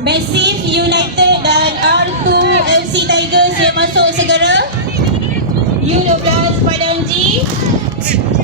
Massive United dan R2 FC Tigers yang masuk segera. U12 Padang G.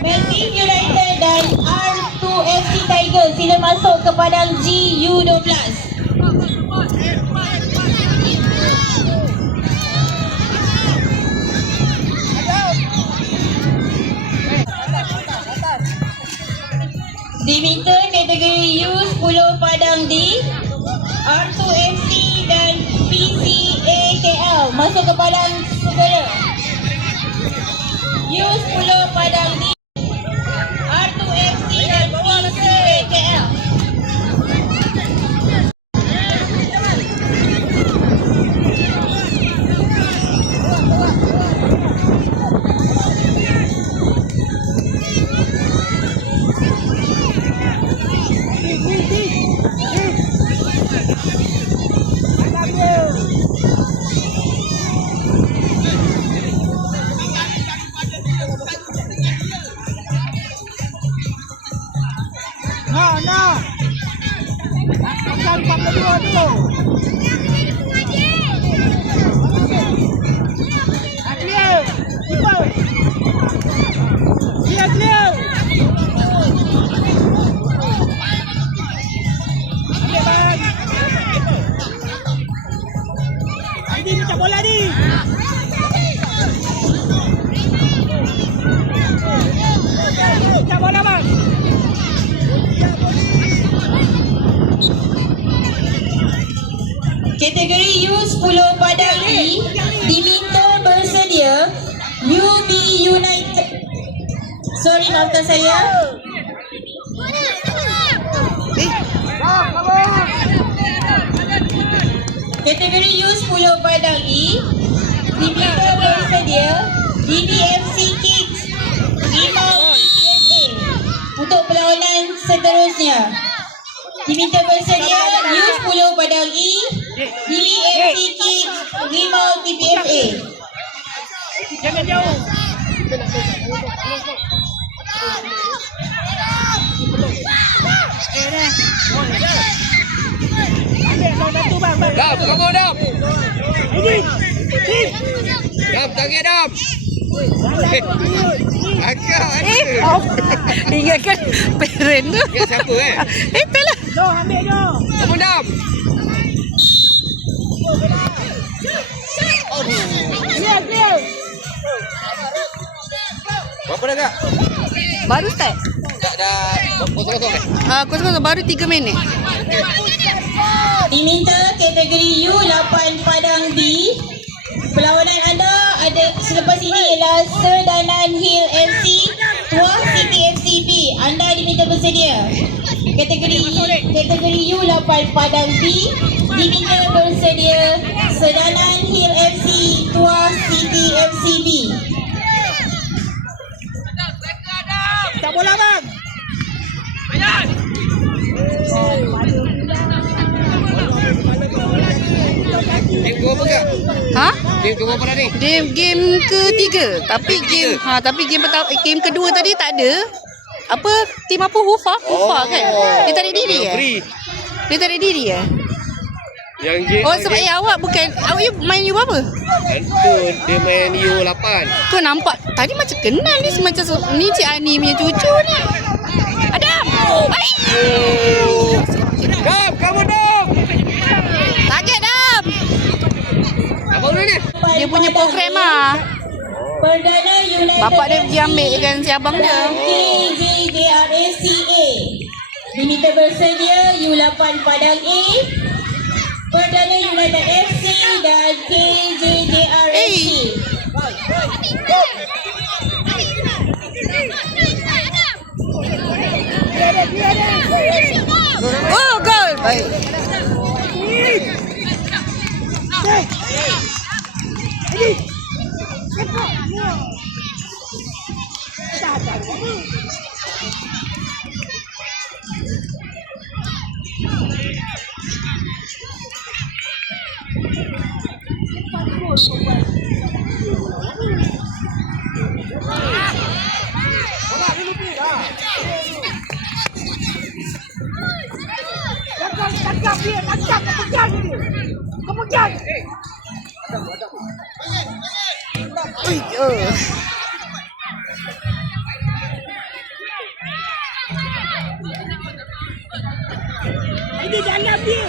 Massive United dan R2 FC Tigers sila masuk ke Padang G U12. Diminta kategori U10 Padang D, R2 FC dan PCA KL masuk ke Padang segera. U10 Padang D, R2 FC dan PCA KL. Kategori U10 Padang E diminta bersedia UB United. Sorry, maafkan saya. Kategori U10 Padang E diminta bersedia DBFC Kids 5 PCSA untuk perlawanan seterusnya. Diminta bersedia U10 Padang E DBFC Kids 5 TPFA. Jangan jauh. Dam, kamu Dam. Dam, tangan Dam. Agak ada. Ingatkan parent tu. Ingat siapa Itulah. Jom ambil jom. Kamu Dam. Clear. Berapa dah kak? Baru start. Dah kosong-kosong Kosong baru 3 minit. Diminta kategori U8 Padang B. Perlawanan anda ada selepas ini ialah Sedanan Hill FC, Tuah City FC B. Anda diminta bersedia. Kategori U8 Padang B diminta bersedia Sedanan Hill FC, Tuah City FC B. Tak bola bang. Game ke berapa kak? Ha? Game ke berapa dah ni? Game ketiga. Tapi game pertama, game kedua tadi tak ada. Apa tim apa Hufa kan? Dia tarik diri Free. Dia tarik diri Yang game Oh sebab awak bukan awak main U apa? Itu dia main U8. Tu nampak tadi macam kenal ni macam ni Cik Ani punya cucu ni. Adam. Dam, kamu Dam. Target Dam. Abang ni. Dia punya program Perdana United Bapak dia pergi ambil dengan si abang dia. KJDRACA diminta bersedia U8 Padang A, Perdana United FC dan KJDRAC. Oh gol. Baik. Cakap. Dia kencang, kepegang ni. Kepegang. Ui, Ini dalam dia.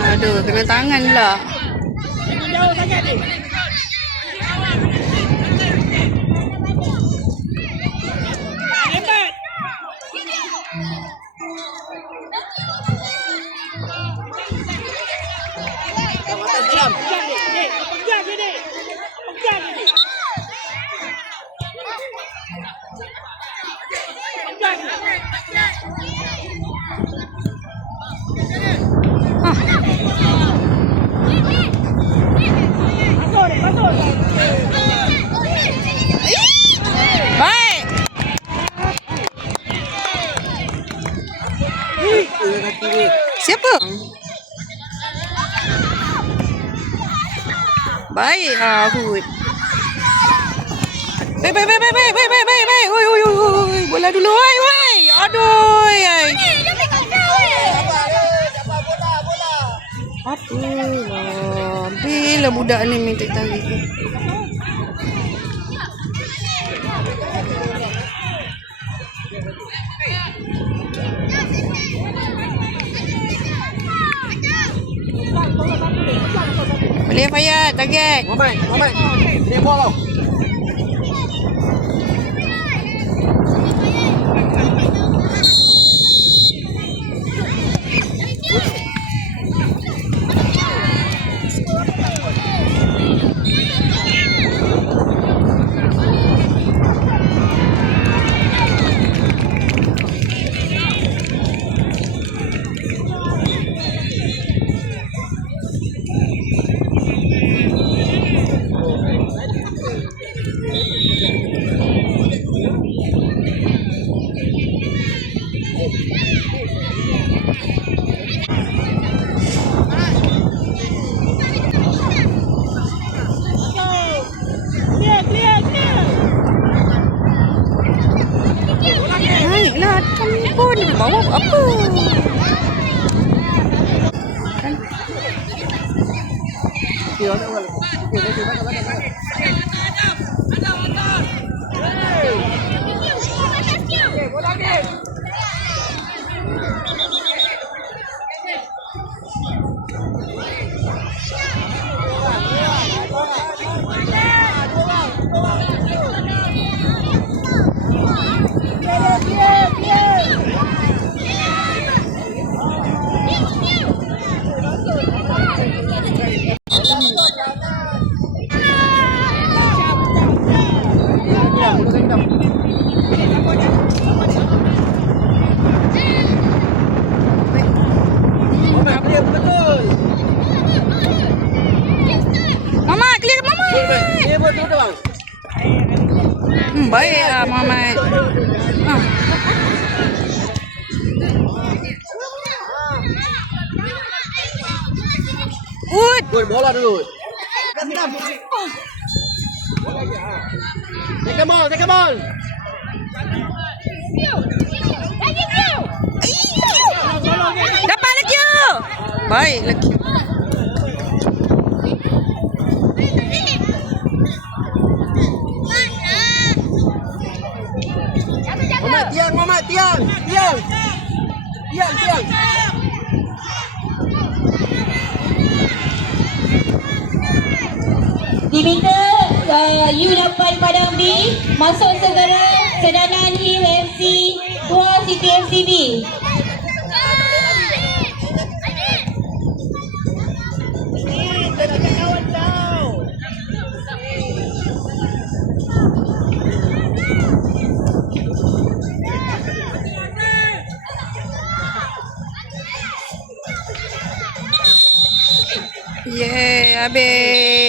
Aduh, kena tangan pula. Ini jauh sangat ni. Hebat. Pegang ni. Pegang ni. Pegang ni. Pegang ni. Masuk ni, masuk. Baik. Siapa? Baik, Hud. Baik. Oi. Bola dulu, oi. Aduh, ai. Apalah. Bila budak ni minta tarik. Boleh Fayat, target. Muhammad. Dia bola. Naiklah, pun dia bawa apa? Kan? Mama, clear Mama. Baik lah Muhammad. Wood. Gol bola dulu. Take a ball. Dapat lagi. Baik lagi. Muhammad, tiang. Diminta U8 Padang B masuk segera Sedanan Hill FC Tua City FCB. Yeay, habis.